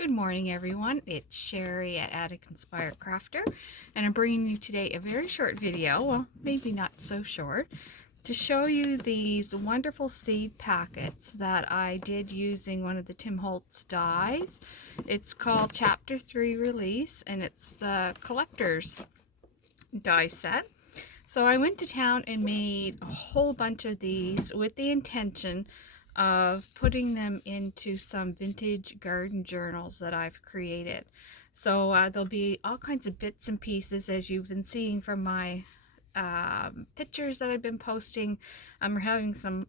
Good morning, everyone. It's Sherry at Attic Inspired Crafter, and I'm bringing you today a very short video, well, maybe not so short, to show you these wonderful seed packets that I did using one of the Tim Holtz dies. It's called Chapter 3 Release, and it's the collector's die set. So I went to town and made a whole bunch of these with the intention of putting them into some vintage garden journals that I've created. So there'll be all kinds of bits and pieces, as you've been seeing from my pictures that I've been posting. I'm having some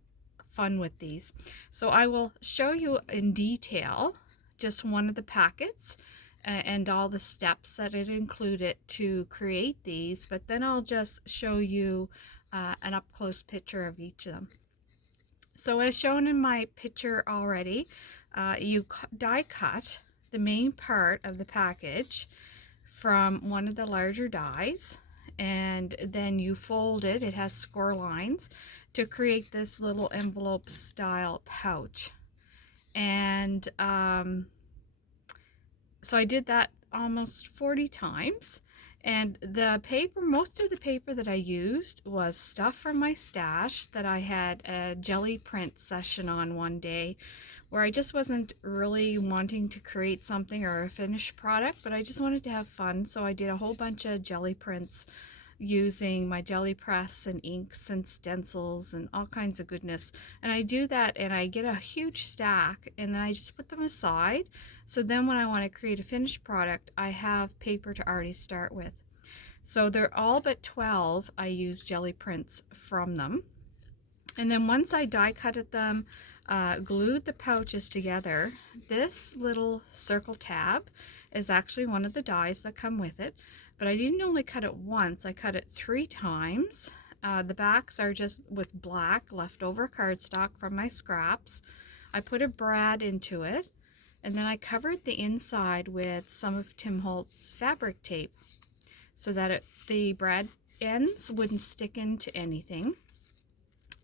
fun with these. So I will show you in detail just one of the packets and all the steps that it included to create these, but then I'll just show you an up-close picture of each of them. So as shown in my picture already, you die cut the main part of the package from one of the larger dies, and then you fold it. It has score lines to create this little envelope style pouch. And so I did that almost 40 times. And the paper, most of the paper that I used was stuff from my stash that I had a jelly print session on one day where I just wasn't really wanting to create something or a finished product, but I just wanted to have fun. So I did a whole bunch of jelly prints using my jelly press and inks and stencils and all kinds of goodness. And I do that and I get a huge stack and then I just put them aside. So then when I want to create a finished product, I have paper to already start with. So they're all but 12. I use jelly prints from them. And then once I die cutted them, glued the pouches together, this little circle tab is actually one of the dies that come with it. But I didn't only cut it once, I cut it 3 times. The backs are just with black leftover cardstock from my scraps. I put a brad into it, and then I covered the inside with some of Tim Holtz fabric tape so that the brad ends wouldn't stick into anything.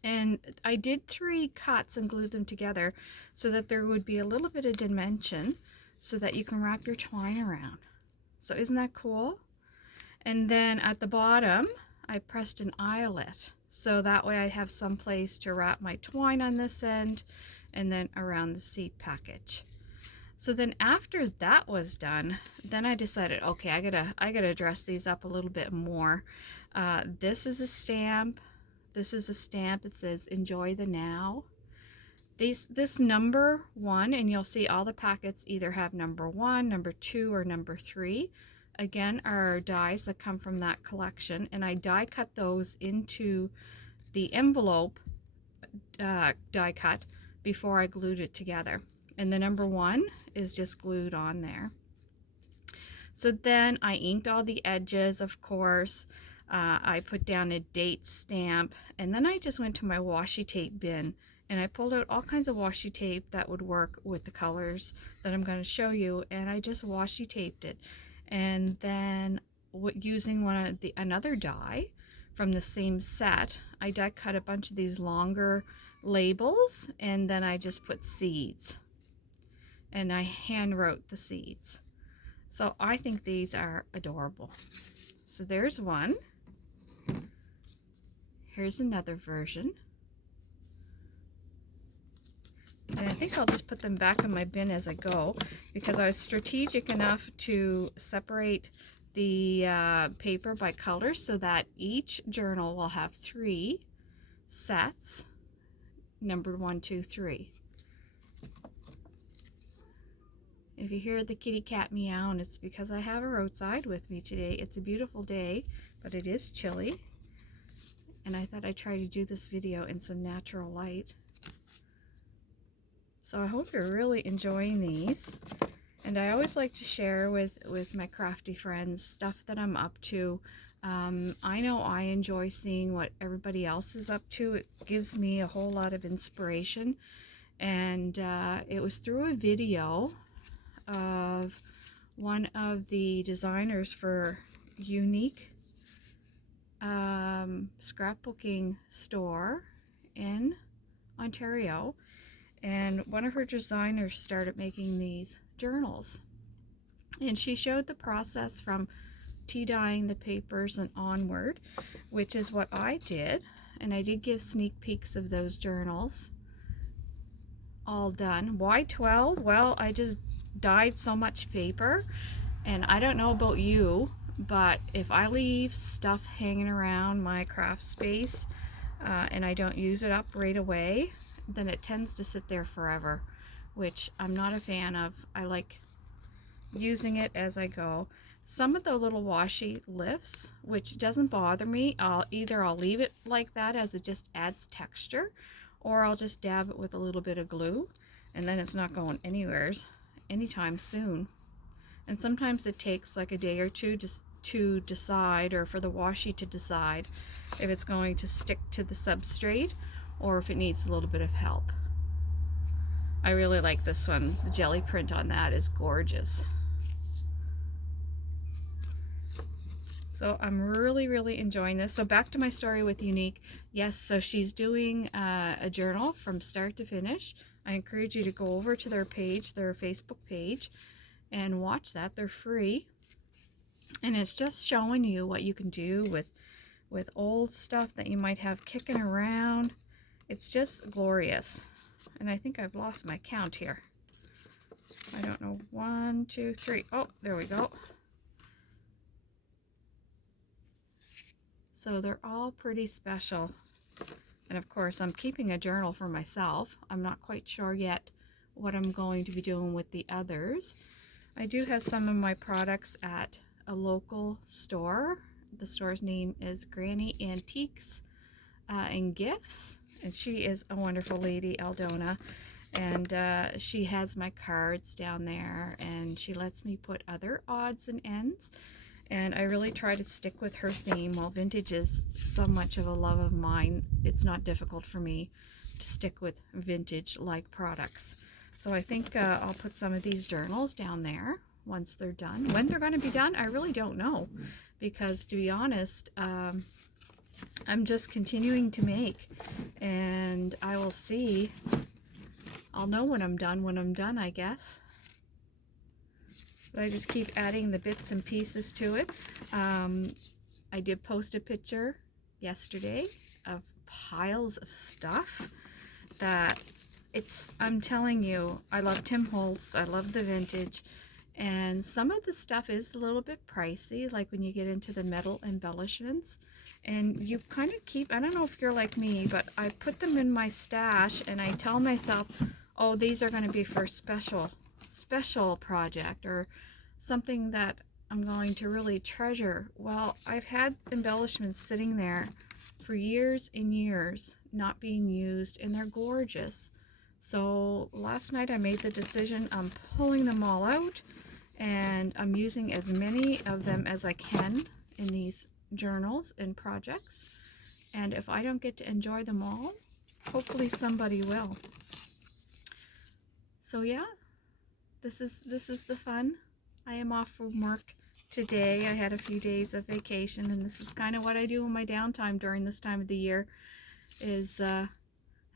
And I did 3 cuts and glued them together so that there would be a little bit of dimension so that you can wrap your twine around. So isn't that cool? And then at the bottom, I pressed an eyelet. So that way I'd have some place to wrap my twine on this end and then around the seed package. So then after that was done, then I decided, okay, I gotta dress these up a little bit more. This is a stamp. This is a stamp. It says, "Enjoy the now." This number 1, and you'll see all the packets either have number 1, number 2, or number 3. Again, are dies that come from that collection, and I die cut those into the envelope die cut before I glued it together. And the number 1 is just glued on there. So then I inked all the edges, of course. I put down a date stamp, and then I just went to my washi tape bin and I pulled out all kinds of washi tape that would work with the colors that I'm going to show you, and I just washi taped it. And then using another die from the same set, I die cut a bunch of these longer labels, and then I just put seeds. And I hand wrote the seeds. So I think these are adorable. So there's one. Here's another version. And I think I'll just put them back in my bin as I go because I was strategic enough to separate the paper by color so that each journal will have 3 sets, numbered 1, 2, 3. If you hear the kitty cat meowing, it's because I have her outside with me today. It's a beautiful day, but it is chilly. And I thought I'd try to do this video in some natural light. So I hope you're really enjoying these. And I always like to share with my crafty friends stuff that I'm up to. I know I enjoy seeing what everybody else is up to. It gives me a whole lot of inspiration. And it was through a video of one of the designers for Unique scrapbooking store in Ontario, and one of her designers started making these journals. And she showed the process from tea dyeing the papers and onward, which is what I did. And I did give sneak peeks of those journals. All done. Why 12? Well, I just dyed so much paper, and I don't know about you, but if I leave stuff hanging around my craft space and I don't use it up right away, then it tends to sit there forever, which I'm not a fan of. I like using it as I go. Some of the little washi lifts, which doesn't bother me, I'll leave it like that as it just adds texture, or I'll just dab it with a little bit of glue, and then it's not going anywhere anytime soon. And sometimes it takes like a day or two just to decide, or for the washi to decide if it's going to stick to the substrate or if it needs a little bit of help. I really like this one. The jelly print on that is gorgeous. So I'm really enjoying this. So back to my story with Unique. Yes, so she's doing a journal from start to finish. I encourage you to go over to their page, their Facebook page, and watch that. They're free. And it's just showing you what you can do with old stuff that you might have kicking around. It's just glorious. And I think I've lost my count here. I don't know. 1, 2, 3. Oh, there we go. So they're all pretty special. And of course, I'm keeping a journal for myself. I'm not quite sure yet what I'm going to be doing with the others. I do have some of my products at a local store. The store's name is Granny Antiques and Gifts. And she is a wonderful lady, Aldona. And she has my cards down there, and she lets me put other odds and ends. And I really try to stick with her theme. While vintage is so much of a love of mine, it's not difficult for me to stick with vintage-like products. So I think I'll put some of these journals down there once they're done. When they're going to be done, I really don't know. Because to be honest, I'm just continuing to make. And I will see. I'll know when I'm done, I guess. I just keep adding the bits and pieces to it. I did post a picture yesterday of piles of stuff that I'm telling you, I love Tim Holtz, I love the vintage, and some of the stuff is a little bit pricey, like when you get into the metal embellishments, and you kind of keep, I don't know if you're like me, but I put them in my stash and I tell myself, oh, these are going to be for a special project or something that I'm going to really treasure. Well, I've had embellishments sitting there for years and years not being used, and they're gorgeous. So last night I made the decision, I'm pulling them all out, and I'm using as many of them as I can in these journals and projects. And if I don't get to enjoy them all, hopefully somebody will. So yeah, this is the fun. I am off from work today. I had a few days of vacation, and this is kind of what I do in my downtime during this time of the year, is have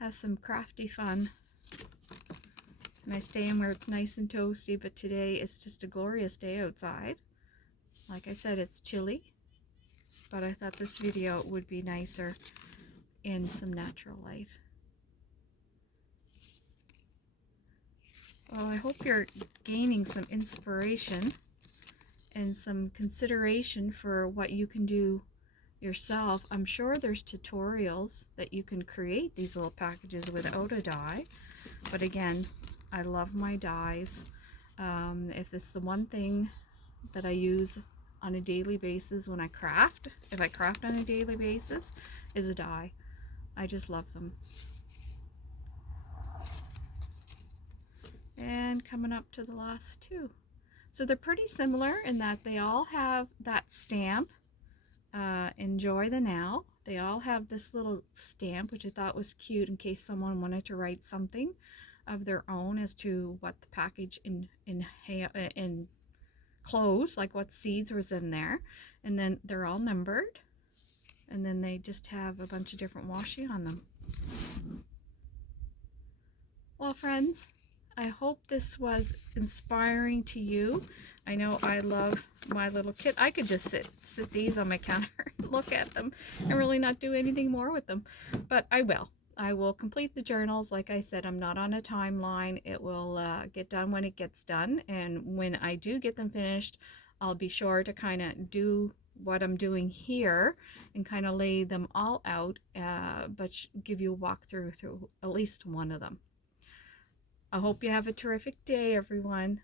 some crafty fun. And I stay in where it's nice and toasty, but today it's just a glorious day outside. Like I said, it's chilly, but I thought this video would be nicer in some natural light. Well, I hope you're gaining some inspiration and some consideration for what you can do yourself. I'm sure there's tutorials that you can create these little packages without a die. But again, I love my dies. If it's the one thing that I use on a daily basis when I craft, if I craft on a daily basis, is a die. I just love them. And coming up to the last two. So they're pretty similar in that they all have that stamp, enjoy the now. They all have this little stamp, which I thought was cute in case someone wanted to write something of their own as to what the package enclosed, like what seeds was in there. And then they're all numbered. And then they just have a bunch of different washi on them. Well, friends, I hope this was inspiring to you. I know I love my little kit. I could just sit these on my counter and look at them and really not do anything more with them. But I will. I will complete the journals. Like I said, I'm not on a timeline. It will get done when it gets done. And when I do get them finished, I'll be sure to kind of do what I'm doing here and kind of lay them all out, but give you a walkthrough through at least one of them. I hope you have a terrific day, everyone.